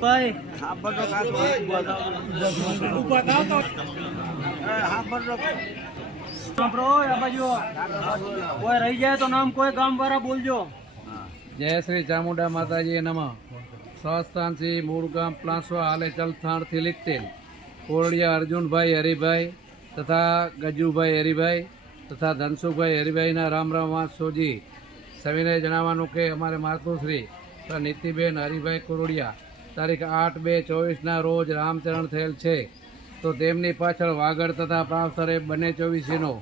ભાઈ કોઈ રહી જાય તો નામ કોઈ ગામ વાળા બોલજો। જય શ્રી ચામુંડા માતાજી નમઃ। સ્વસ્થાન શ્રી મૂળ ગામ પ્લાસવા હાલે ચલથાણ થી લીખતેલ કોરડિયા અર્જુનભાઈ હરિભાઈ તથા ગજુભાઈ હરિભાઈ તથા ધનસુખભાઈ હરિભાઈના રામ રામ વાંસ સોજી સવિનય જણાવવાનું કે અમારે માતૃશ્રી નીતિબેન હરિભાઈ કોરડિયા તારીખ 8/2/24ના રોજ રામચરણ થયેલ છે, તો તેમની પાછળ વાગડ તથા પ્રાવસરે બંને ચોવીસીનો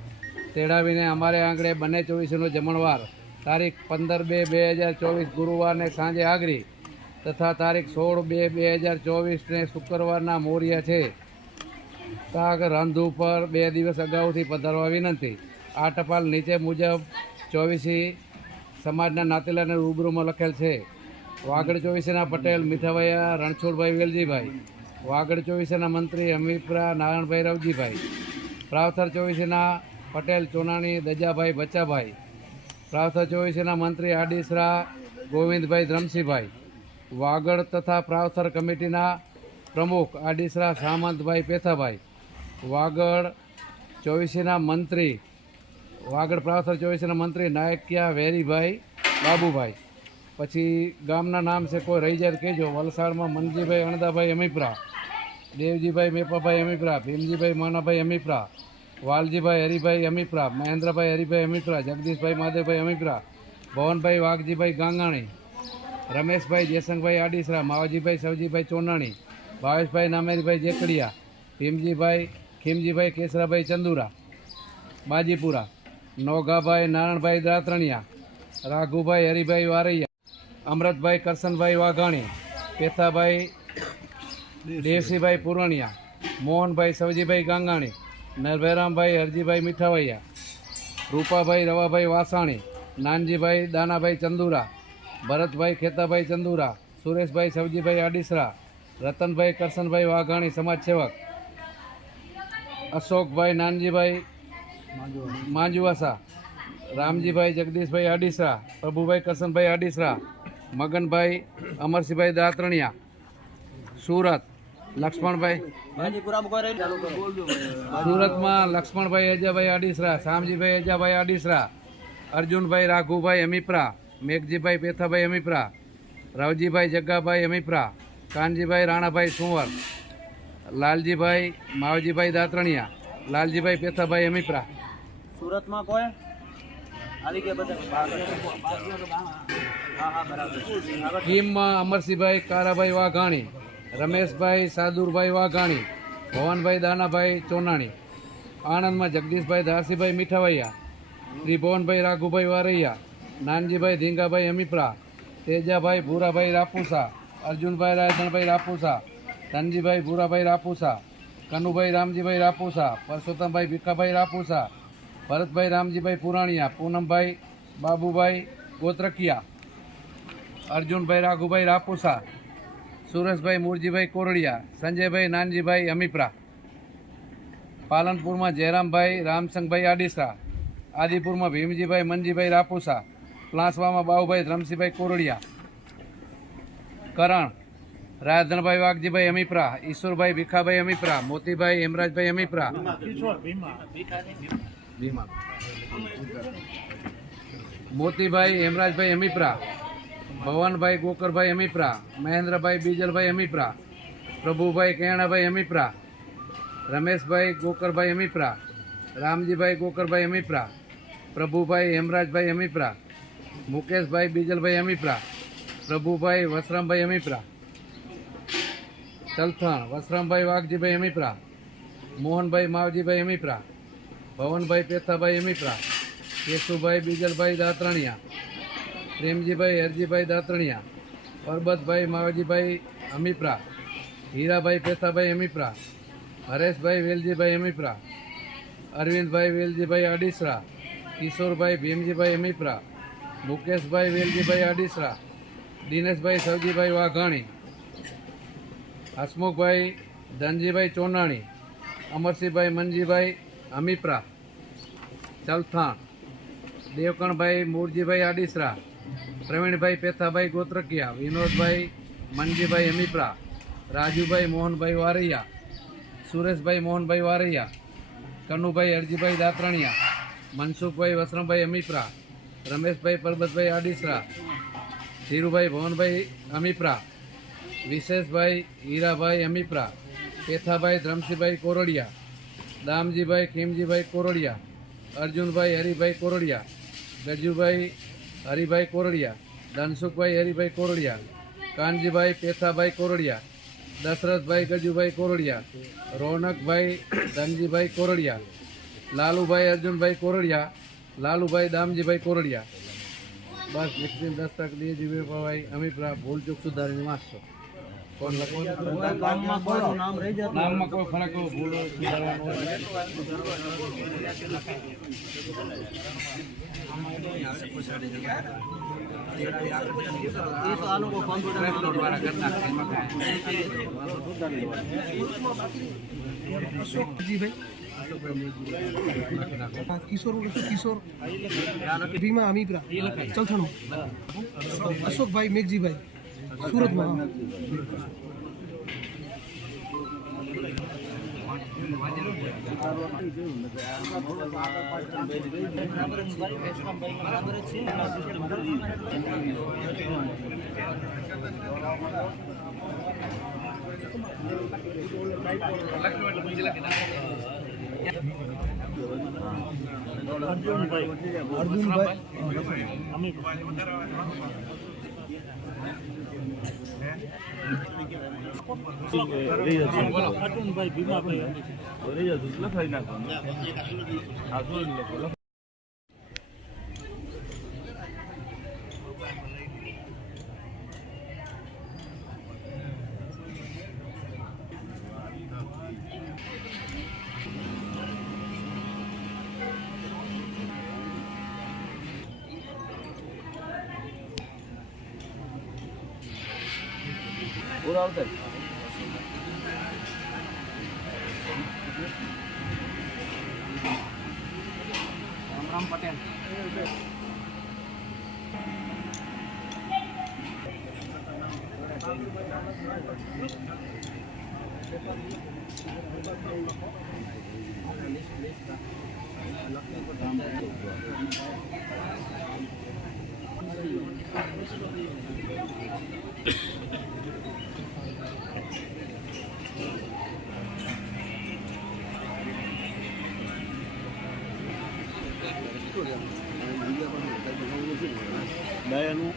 તેડાવીને અમારે આંગણે બંને ચોવીસીનો જમણવાર તારીખ 15/2/2024 ગુરુવારને સાંજે આગરી તથા તારીખ 16/2/2024ને શુક્રવારના મોરિયા છે, તાગ રાંધુ પર 2 દિવસ અગાઉથી પધારવા વિનંતી। આ ટપાલ નીચે મુજબ ચોવીસી સમાજના નાતેલાને રૂબરૂમાં લખેલ છે। વાગડ ચોવીસીના પટેલ મીઠાવૈયા રણછોડભાઈ વેલજીભાઈ, વાગડ ચોવીસીના મંત્રી અમીપરા નારાયણભાઈ રવજીભાઈ, પ્રાવથર ચોવીસીના પટેલ ચોનાણી દજાભાઈ બચ્ચાભાઈ, પ્રાવથર ચોવીસીના મંત્રી આડીસરા ગોવિંદભાઈ ધ્રમસિંહભાઈ, વાગડ તથા પ્રાવથર કમિટીના પ્રમુખ આડીસરા સામંતભાઈ પેથાભાઈ, વાગડ ચોવીસીના મંત્રી વાગડ પ્રાવથર ચોવીસીના મંત્રી નાયકિયા વેરીભાઈ બાબુભાઈ। પછી ગામના નામ છે, કોઈ રહી જાય કહેજો। વલસાડમાં મનજીભાઈ અણદાભાઈ અમીપરા, દેવજીભાઈ મેપાભાઈ અમીપરા, ભીમજીભાઈ માનાભાઈ અમીપરા, વાલજીભાઈ હરિભાઈ અમીપરા, મહેન્દ્રભાઈ હરિભાઈ અમીપરા, જગદીશભાઈ મહાદેવભાઈ અમીપરા, ભવનભાઈ વાઘજીભાઈ ગાંગાણી, રમેશભાઈ જયસંગભાઈ આડીસરા, માવજીભાઈ સવજીભાઈ ચોનાણી, ભાવેશભાઈ નામેરીભાઈ જેકડિયા, ભીમજીભાઈ ખીમજીભાઈ કેસરાભાઈ ચંદુરા બાજીપુરા, નોગાભાઈ નારણભાઈ દાત્રણિયા, રાઘુભાઈ હરિભાઈ વારૈયા, અમૃતભાઈ કરશનભાઈ વાઘાણી, પેથાભાઈ દેવસીભાઈ પુરણિયા, મોહનભાઈ સવજીભાઈ ગાંગાણી, નરભેરામભાઈ હરજીભાઈ મીઠાવૈયા, રૂપાભાઈ રવાભાઈ વાસાણી, નાનજીભાઈ દાનાભાઈ ચંદુરા, ભરતભાઈ ખેતાભાઈ ચંદુરા, સુરેશભાઈ સવજીભાઈ આડીસરા, રતનભાઈ કરશનભાઈ વાઘાણી સમાજ સેવક, અશોકભાઈ નાનજીભાઈ માંજુવાસા, રામજીભાઈ જગદીશભાઈ આડીસરા, પ્રભુભાઈ કરશનભાઈ આડીસરા, મગનભાઈ અમરસિંહભાઈ દાત્રણિયા, સુરત લક્ષ્મણભાઈ સુરતમાં લક્ષ્મણભાઈ અજાભાઈ આડીસરા, શામજીભાઈ અજાભાઈ આડીસરા, અર્જુનભાઈ રાઘુભાઈ અમીપરા, મેઘજીભાઈ પેથાભાઈ અમીપરા, રાવજીભાઈ જગ્ગાભાઈ અમીપરા, કાનજીભાઈ રાણાભાઈ સુંવર, લાલજીભાઈ માવજીભાઈ દાત્રણિયા, લાલજીભાઈ પેથાભાઈ અમીપરા। સુરતમાં કોઈ ટીમમાં અમરસિંહભાઈ કારાભાઈ વાઘાણી, રમેશભાઈ સાદુરભાઈ વાઘાણી, ભવનભાઈ દાનાભાઈ ચોનાણી, આણંદમાં જગદીશભાઈ ધારસીભાઈ મીઠાવૈયા, ત્રિભુવનભાઈ રાઘુભાઈ વારૈયા, નાનજીભાઈ ધીંગાભાઈ અમીપરા, તેજાભાઈ ભૂરાભાઈ રાપુસા, અર્જુનભાઈ રાયધણભાઈ રાપુસા, ધનજીભાઈ ભૂરાભાઈ રાપુસા, કનુભાઈ રામજીભાઈ રાપુસા, પરસોત્તમભાઈ ભીખાભાઈ રાપુસા, ભરતભાઈ રામજીભાઈ પુરાણીયા, પૂનમભાઈ બાબુભાઈ ગોત્રકિયા, અર્જુનભાઈ રાઘુભાઈ રાપુસા, સુરેશભાઈ મૂરજીભાઈ કોરડિયા, સંજયભાઈ નાનજીભાઈ અમીપરા। પાલનપુરમાં જયરામભાઈ રામસંગભાઈ આડીસરા, આદિપુરમાં ભીમજીભાઈ મનજીભાઈ રાપુસા, પ્લાસવામાં બાબુભાઈ ધ્રમસિંહભાઈ કોરડિયા, કરણ રાયધણભાઈ વાઘજીભાઈ અમીપરા, ઈશ્વરભાઈ ભીખાભાઈ અમીપરા, મોતીભાઈ હેમરાજભાઈ અમીપરા, મોતીભાઈ હેમરાજભાઈ અમીપરા, ભવનભાઈ ગોકરભાઈ અમીપરા, મહેન્દ્રભાઈ બીજલભાઈ અમીપરા, પ્રભુભાઈ કેણાભાઈ અમીપરા, રમેશભાઈ ગોકરભાઈ અમીપરા, રામજીભાઈ ગોકરભાઈ અમીપરા, પ્રભુભાઈ હેમરાજભાઈ અમીપરા, મુકેશભાઈ બીજલભાઈ અમીપરા, પ્રભુભાઈ વસરામભાઈ અમીપરા, ચલથાણ વસરામભાઈ વાઘજીભાઈ અમીપરા, મોહનભાઈ માવજીભાઈ અમીપરા, ભવનભાઈ પેથાભાઈ અમીપરા, કેશુભાઈ બીજલભાઈ દાત્રણિયા, પ્રેમજીભાઈ હરજીભાઈ દાત્રણિયા, પરબતભાઈ માવજીભાઈ અમીપરા, હીરાભાઈ પેથાભાઈ અમીપરા, હરેશભાઈ વેલજીભાઈ અમીપરા, અરવિંદભાઈ વેલજીભાઈ અડીસરા, કિશોરભાઈ ભીમજીભાઈ અમીપરા, મુકેશભાઈ વેલજીભાઈ અડીસરા, દિનેશભાઈ સવજીભાઈ વાઘાણી, હસમુખભાઈ ધનજીભાઈ ચોનાણી, અમરસિંહભાઈ મનજીભાઈ અમીપરા ચલથાણ, દેવકણભાઈ મૂળજીભાઈ આડીસરા, પ્રવીણભાઈ પેથાભાઈ ગોત્રકિયા, વિનોદભાઈ મનજીભાઈ અમીપરા, રાજુભાઈ મોહનભાઈ વારૈયા, સુરેશભાઈ મોહનભાઈ વારૈયા, કનુભાઈ હરજીભાઈ દાત્રણિયા, મનસુખભાઈ વસણભાઈ અમીપરા, રમેશભાઈ પરબતભાઈ આડીસરા, ધીરુભાઈ ભવનભાઈ અમીપરા, વિશેષભાઈ હીરાભાઈ અમીપરા, પેથાભાઈ ધરમસિંહભાઈ કોરડિયા, દામજીભાઈ ખીમજીભાઈ કોરડિયા, અર્જુનભાઈ હરિભાઈ કોરડિયા, ગજુભાઈ હરિભાઈ કોરડિયા, ધનસુખભાઈ હરિભાઈ કોરડિયા, કાનજીભાઈ પેથાભાઈ કોરડિયા, દશરથભાઈ ગજુભાઈ કોરડિયા, રોનકભાઈ ધનજીભાઈ કોરડિયા, લાલુભાઈ અર્જુનભાઈ કોરડિયા, લાલુભાઈ દામજીભાઈ કોરડિયા. બસ એકદમ 10 ટકા દીજી ભાઈ અમીપરા ભૂલ ચૂક સુધારીને વાંચશો. કોણ લખો ગામમાં કોઈનું નામ રહી જતું નામમાં કોઈ ફરક હોય ભૂલો સુધારવાનો એ તો આ લોકો કોમ્પ્યુટર દ્વારા કરી નાખે એમાં કિશોર ભીમા અમીપરા ચલથાણું, અશોકભાઈ મેઘજીભાઈ સુરતમાં. અર્જુનભાઈ ભીમાભાઈ લખાઈ નાખવાનું. પૂરા આવતા રામ પટેલ દયાનું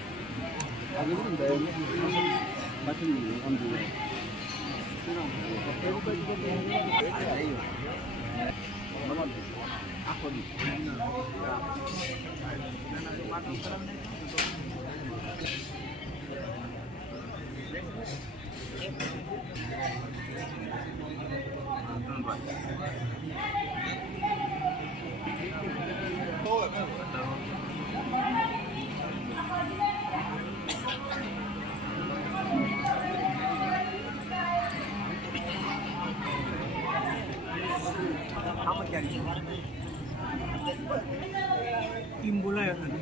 ટીમ બોલાયા હતા.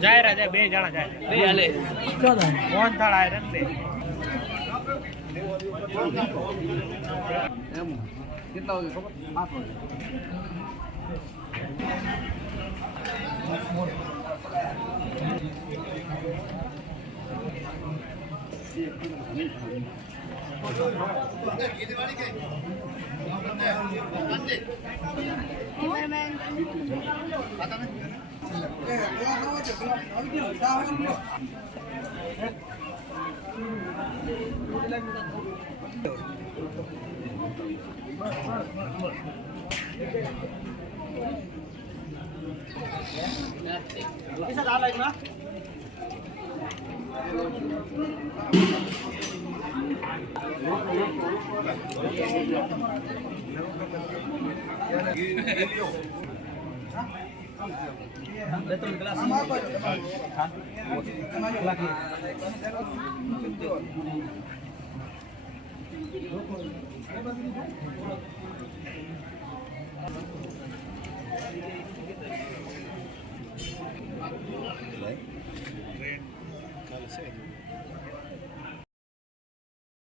જાય રાજા બે જણા જાય બે હાલે કોણ થાળા રે બે એમ કેટલા વાગે ખબર 2